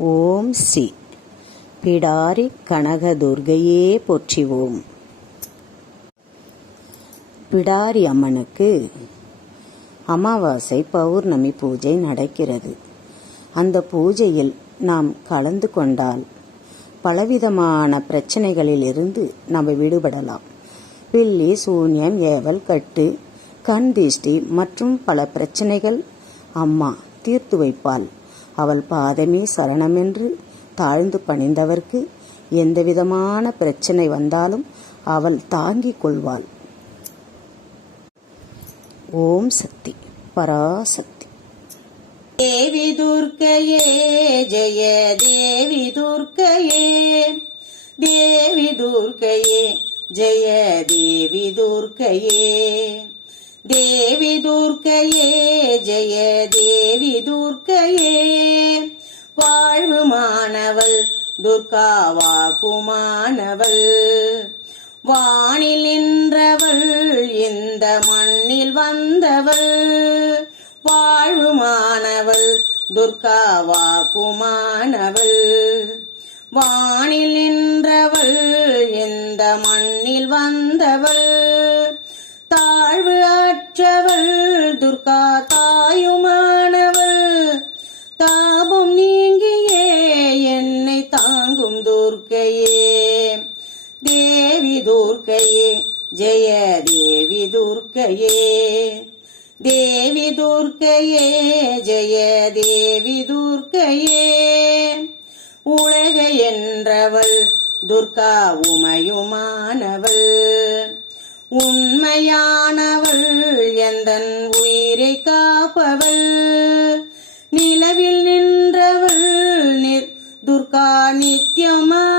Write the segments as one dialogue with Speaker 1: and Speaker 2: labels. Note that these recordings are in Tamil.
Speaker 1: ஓம் ஸ்ரீ பிடாரி கனகதுர்கையே போற்றிவோம். பிடாரி அம்மனுக்கு அமாவாசை பௌர்ணமி பூஜை நடக்கிறது. அந்த பூஜையில் நாம் கலந்து கொண்டால் பலவிதமான பிரச்சனைகளிலிருந்து நம்ம விடுபடலாம். பில்லி சூன்யம் ஏவல் கட்டு கண் திஷ்டி மற்றும் பல பிரச்சனைகள் அம்மா தீர்த்து வைப்பாள். அவள் பாதமே சரணமென்று தாழ்ந்து பணிந்தவர்க்கு எந்தவிதமான பிரச்சனை வந்தாலும் அவள் தாங்கிக் கொள்வாள். ஓம் சக்தி பராசக்தி.
Speaker 2: தேவி துர்க்கையே ஜெய தேவி துர்க்கையே தேவி துர்க்கையே ஜெய தேவி துர்க்கையே தேவி துர்க்கையே ஜெய தேவி துர்க்கையே துர்கா வாக்குமானவள் வானில் நின்றவள் இந்த மண்ணில் வந்தவள். வாழுமானவள் துர்கா வானில் நின்றவள் இந்த மண்ணில் வந்தவள். தாழ்வு அற்றவள் துர்க்கையே தேவி துர்க்கையே ஜெய தேவி துர்க்கையே. உலக என்றவள் துர்கா உமையுமானவள். உண்மையானவள் எந்தன் உயிரை காப்பவள். நிலவில் நின்றவள் நிர் துர்கா நித்யமா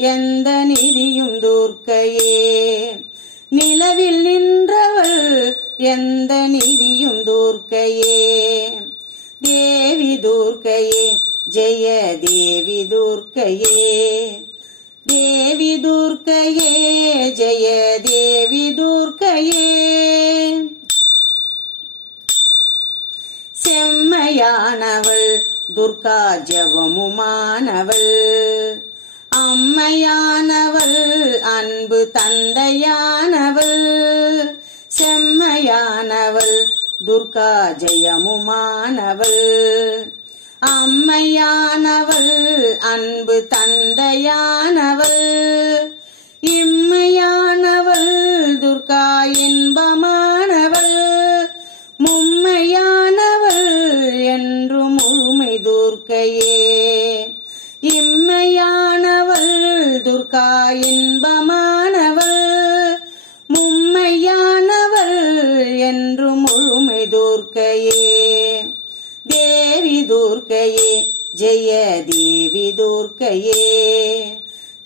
Speaker 2: எந்த நிதியும் தூர்க்கையே. நிலவில் நின்றவள் எந்த நிதியும் தூர்க்கையே. தேவி தூர்க்கையே ஜெய தேவி தூர்க்கையே. தேவி தூர்க்கையே ஜெய தேவி தூர்க்கையே. செம்மையானவள் துர்கா ஜபமுமானவள். அம்மையானவள் அன்பு தந்தையானவள். செம்மையானவள் துர்கா ஜெயமுமானவள். அம்மையானவள் அன்பு தந்தையானவள். இம்மையானவள் துர்கா இன்பமானவள். மும்மையானவள் என்று முழுமை துர்க்கையே. இம்மையான துர்கா இன்பமானவள் மும்மையானவள் என்று முழுமை துர்க்கையே. தேவி துர்க்கையே ஜெய தேவி துர்க்கையே.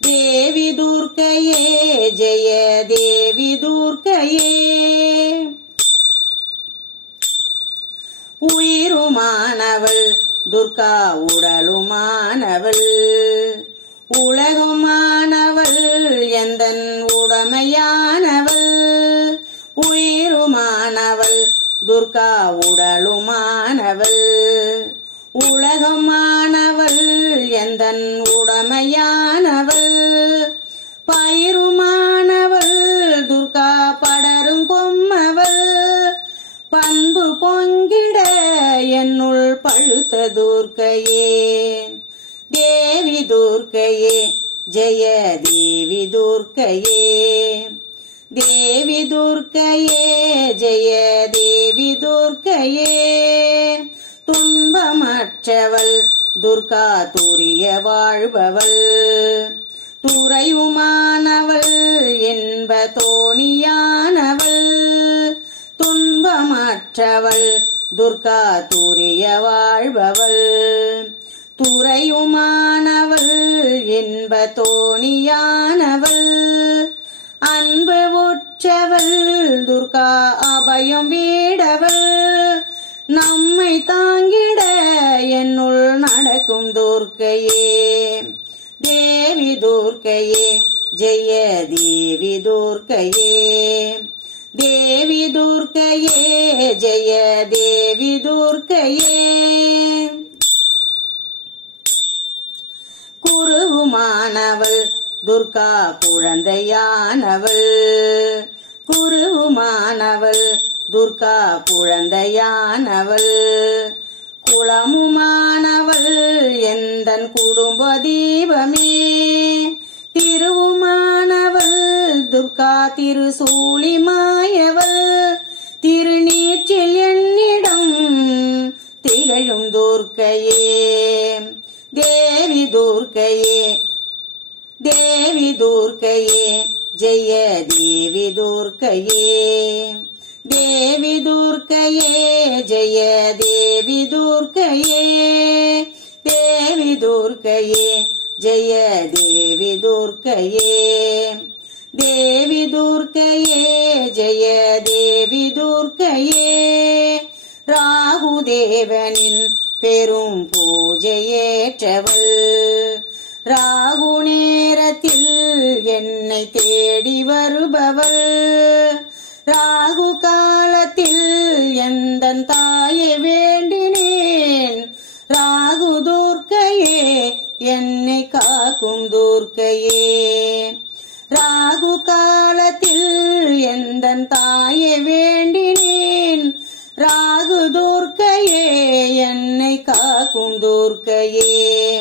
Speaker 2: தேவி துர்க்கையே ஜெய தேவி துர்க்கையே. உயிருமானவள் துர்கா உடலுமானவள். உலகுமானவள் எந்தன் உடமையானவள்? உயிருமானவள் துர்கா உடலுமானவள்? உலகமானவள் எந்தன் உடமையானவள்? பயிருமானவள் துர்கா படரும் கொம்மவள் பண்பு பொங்கிட என்னுள் பழுத்த துர்க்கையே தேவி துர்க்கையே ஜெய தேவி துர்க்கையே. தேவி துர்க்கையே ஜெய தேவி துர்க்கையே. துன்பமற்றவள் துர்கா துரிய வாழ்பவள். துறையுமானவள் என்ப தோணியானவள். துன்பமற்றவள் துர்கா துரிய வாழ்பவள். துறையுமானவள் என்ப தோணியானவள். அன்பு உற்றவள் துர்கா அபயம் வீடவள். நம்மை தாங்கிட என்னுள் நடக்கும் துர்க்கையே. தேவி துர்க்கையே ஜெய தேவி துர்க்கையே. தேவி துர்க்கையே ஜெய தேவி துர்க்கையே. குருவுமானவள் துர்கா குழந்தையானவள். குருவுமானவள் துர்கா குழந்தையானவள். குளமுமானவள் எந்தன் குடும்ப தீபமே. திருவுமானவள். துர்கா திருசூழி மாயவள். திருநீற்றில் என்னிடம் திகழும் துர்க்கையே. தேவி துர்க்கையே. தேவி துர்க்கையே ஜெய தேவி துர்க்கையே. தேவி துர்க்கையே ஜெய தேவி துர்க்கையே. தேவி துர்க்கையே ஜெய தேவி துர்க்கையே. தேவி துர்க்கையே ஜெய தேவி துர்க்கையே. ராகுதேவனின் பெரும் பூஜையேற்றவள். ராகு நேரத்தில் என்னை தேடி வருபவள். ராகு காலத்தில் எந்தன் தாயை வேண்டினேன்? ராகு தூர்க்கையே என்னை காக்கும் தூர்க்கையே. ராகு காலத்தில் எந்தன் தாயை வேண்டினேன்? ராகு தூர்க்கையே என்னை காக்கும் தூர்க்கையே.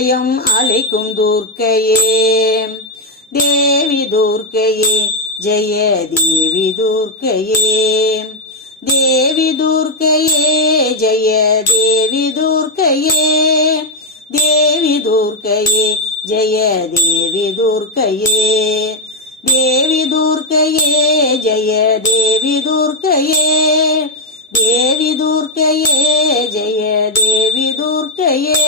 Speaker 2: ஜெயம் அளிக்கும் துர்க்கையே தேவி துர்க்கையே ஜெய தேவி துர்க்கையே தேவி துர்க்கையே ஜெய தேவி துர்க்கையே தேவி துர்க்கையே ஜெய தேவி துர்க்கையே தேவி துர்க்கையே ஜெய தேவி துர்க்கையே தேவி துர்க்கையே ஜெய தேவி துர்க்கையே